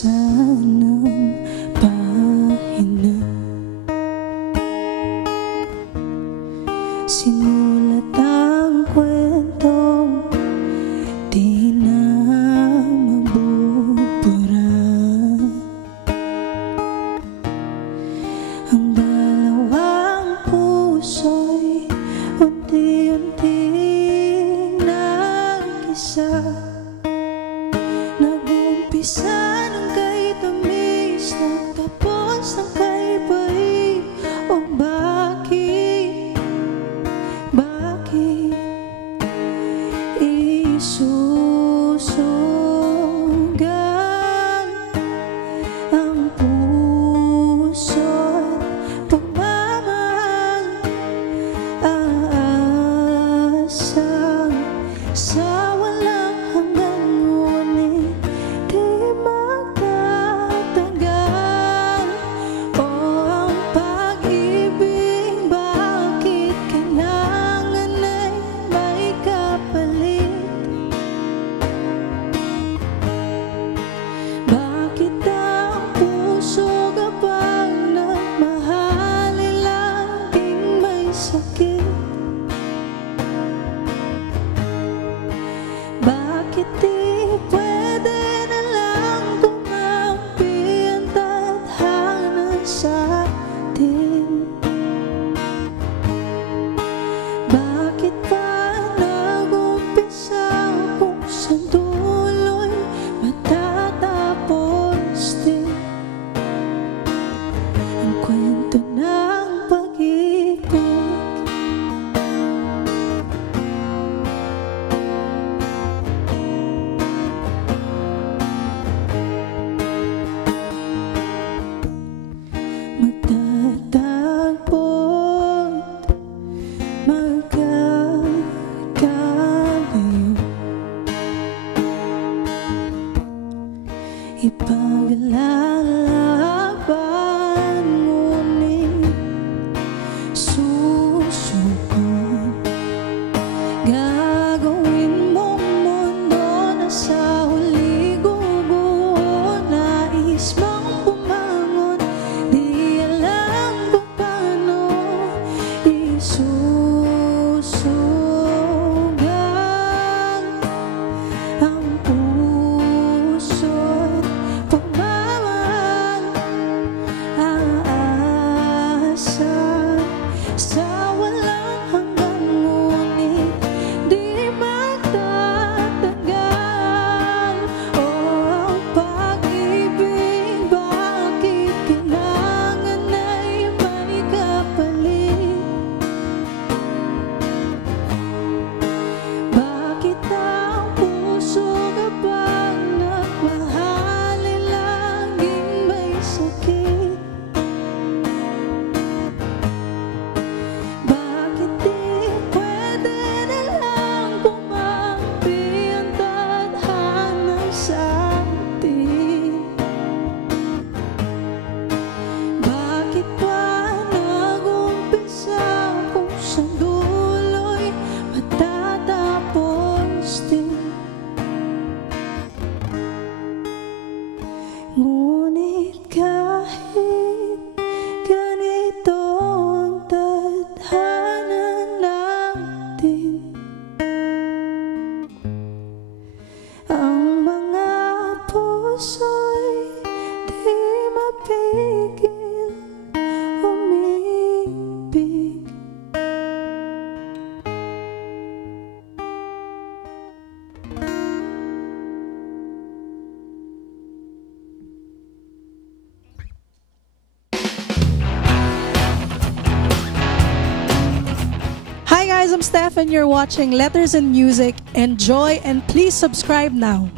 sanang pahina. Sinulat ang kwentong di na mabubura. Ang dalawang puso'y unti-unting nag-isa. Nag-umpisa ng kay tamis, nagtapos ng kay bait. O bakit isusugan ang puso't pagmamahal? Aasang sa walang hanggan, ngunit di magtatagal. O ang pag-ibig, bakit kailangan ay may kapalit? Bakit ang puso kapag nagmahal ay laging may sakit? Bakit di pwede na lang kumampi ang tadhana sa atin? Bakit pa nag-umpisa kung sa dulo'y matatapos din ang kwento ng pag-ibig? Magtatagpo't magkakalayo, ipaglalaban, ngunit susuko. Gagawin mong mundo na sa huli guguho. Nais mong bumangon, di alam kung paano isusugan ang puso't pagmamahal. Aasa sa walang hanggan, ngunit di magtatagal. O ang pag-ibig, bakit kailangan ay may kapalit? Bakit ang puso kapag nagmahal ay laging may sakit? Bakit di pwede na lang kumampi ang tadhana sa atin? Bakit pa nag-umpisa kung sa dulo'y matatapos din? Ngunit kahit ganito ang tadhana natin, ang mga puso'y di mapigil umibig. Hi guys, I'm Steph and you're watching Letters and Music. Enjoy and please subscribe now.